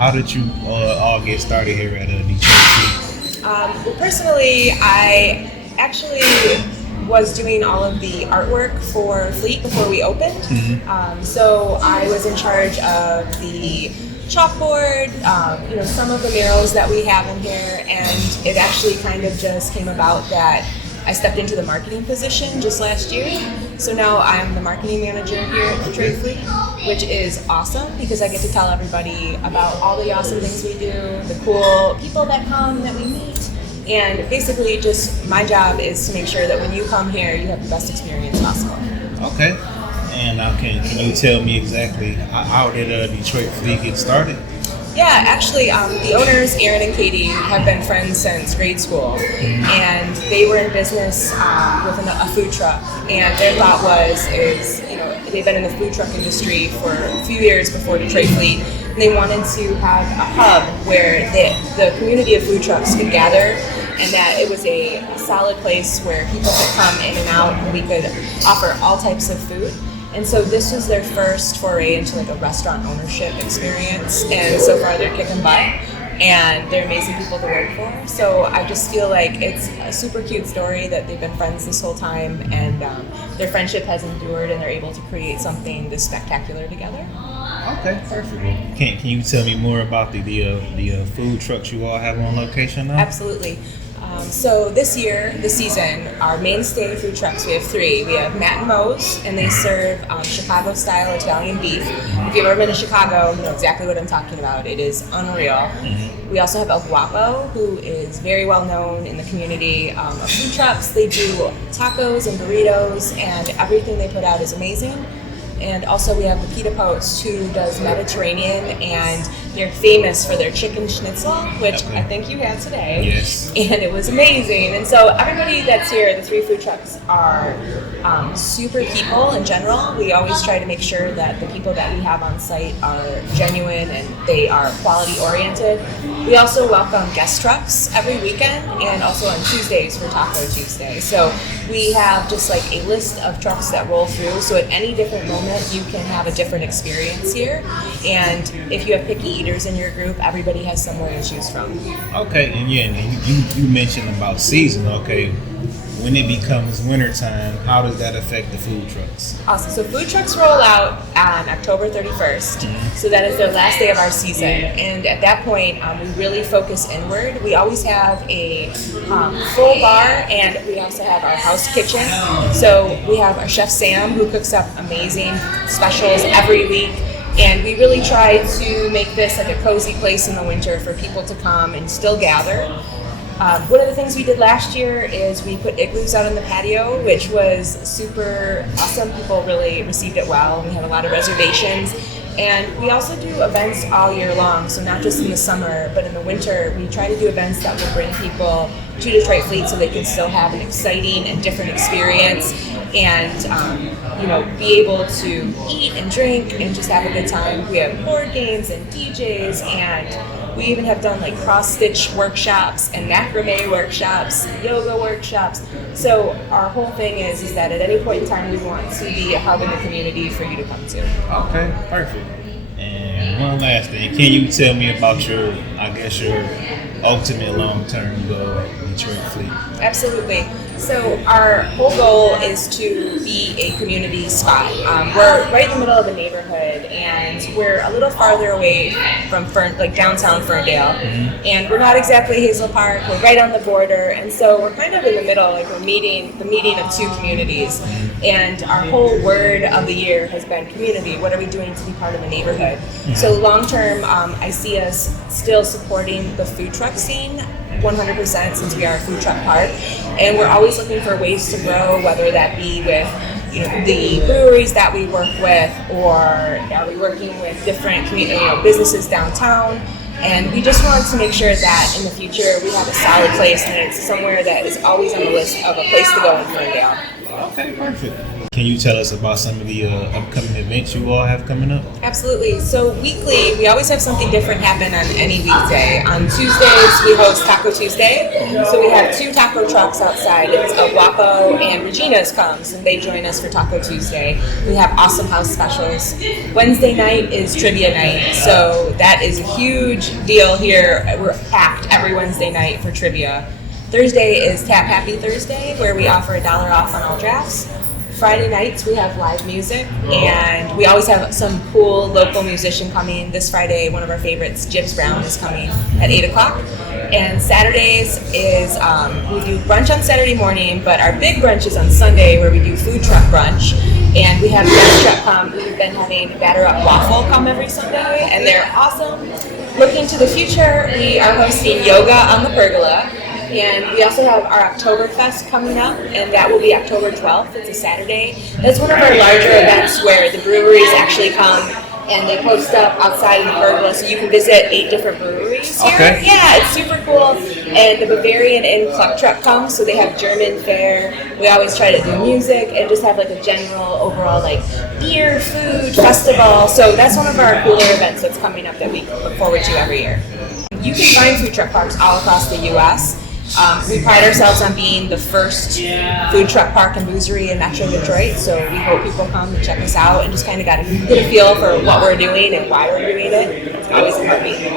How did you all get started here at Detroit Well, personally, I actually was doing all of the artwork for Fleat before we opened. So I was in charge of the chalkboard, some of the murals that we have in here, and it actually kind of just came about that I stepped into the marketing position just last year. So now I'm the marketing manager here at Detroit Fleet, which is awesome because I get to tell everybody about all the awesome things we do, the cool people that come that we meet, and basically just my job is to make sure that when you come here, you have the best experience possible. Okay. And now can you tell me exactly how did Detroit Fleet get started? Yeah, actually, the owners, Aaron and Katie, have been friends since grade school, and they were in business with a food truck. And their thought they've been in the food truck industry for a few years before Detroit Fleet, and they wanted to have a hub where the community of food trucks could gather, and that it was a solid place where people could come in and out, and we could offer all types of food. And so this was their first foray into like a restaurant ownership experience, and so far they're kicking butt, and they're amazing people to work for. So I just feel like it's a super cute story that they've been friends this whole time, and their friendship has endured, and they're able to create something this spectacular together. Okay, perfect. Can you tell me more about the food trucks you all have on location now? Absolutely. So this season, our mainstay food trucks, we have three. We have Matt and Moe's, and they serve Chicago-style Italian beef. If you've ever been to Chicago, you know exactly what I'm talking about. It is unreal. We also have El Guapo, who is very well known in the community of food trucks. They do tacos and burritos, and everything they put out is amazing. And also we have the Pita Post, who does Mediterranean, and they're famous for their chicken schnitzel, which I think you had today. Yes. And it was amazing. And so everybody that's here, the three food trucks, are super people in general. We always try to make sure that the people that we have on site are genuine and they are quality oriented. We also welcome guest trucks every weekend, and also on Tuesdays for Taco Tuesday. So we have just like a list of trucks that roll through, so at any different moment you can have a different experience here. And if you have picky eaters in your group, everybody has somewhere to choose from. Okay, and you mentioned about season. Okay, when it becomes wintertime, how does that affect the food trucks? Awesome. So food trucks roll out on October 31st. So that is the last day of our season. And at that point, we really focus inward. We always have a full bar, and we also have our house kitchen. So we have our chef Sam, who cooks up amazing specials every week. And we really try to make this like a cozy place in the winter for people to come and still gather. One of the things we did last year is we put igloos out on the patio, which was super awesome. People really received it well. We had a lot of reservations. And we also do events all year long, so not just in the summer, but in the winter. We try to do events that will bring people to Detroit Fleet so they can still have an exciting and different experience, and be able to eat and drink and just have a good time. We have board games and DJs, and we even have done like cross-stitch workshops and macrame workshops, yoga workshops. So our whole thing is that at any point in time we want to be a hub in the community for you to come to. Okay, perfect. And one last thing, can you tell me about your ultimate long-term goal at Detroit Fleet? Absolutely. So our whole goal is to be a community spot. We're right in the middle of a neighborhood, and we're a little farther away from downtown Ferndale. And we're not exactly Hazel Park. We're right on the border, and so we're kind of in the middle, like the meeting of two communities. And our whole word of the year has been community. What are we doing to be part of the neighborhood? So long term, I see us still supporting the food truck scene 100%, since we are a food truck park, and we're always looking for ways to grow, whether that be with the breweries that we work with, or are we working with different businesses downtown. And we just want to make sure that in the future we have a solid place, and it's somewhere that is always on the list of a place to go in Ferndale. Okay, perfect. Can you tell us about some of the upcoming events you all have coming up? Absolutely. So weekly, we always have something different happen on any weekday. On Tuesdays, we host Taco Tuesday. So we have 2 taco trucks outside. It's Guapo and Regina's comes, and they join us for Taco Tuesday. We have awesome house specials. Wednesday night is trivia night. So that is a huge deal here. We're packed every Wednesday night for trivia. Thursday is Tap Happy Thursday, where we offer $1 off on all drafts. Friday nights we have live music, and we always have some cool local musician coming. This Friday, one of our favorites, Jibs Brown, is coming at 8 o'clock. And Saturdays is, we do brunch on Saturday morning, but our big brunch is on Sunday, where we do food truck brunch. And we have guest truck come. We've been having Batter Up Waffle come every Sunday, and they're awesome. Looking to the future, we are hosting yoga on the pergola. And we also have our Oktoberfest coming up, and that will be October 12th. It's a Saturday. That's one of our larger events where the breweries actually come and they post up outside in the pergola, so you can visit 8 different breweries here. Okay. Yeah, it's super cool. And the Bavarian Inn Cluck Truck comes, so they have German fare. We always try to do music and just have like a general overall like beer, food, festival. So that's one of our cooler events that's coming up that we look forward to every year. You can find food truck parks all across the U.S. We pride ourselves on being the first food truck park and boozery in Metro Detroit, so we hope people come and check us out and just kind of get a feel for what we're doing and why we're doing it. It's always a heartbeat.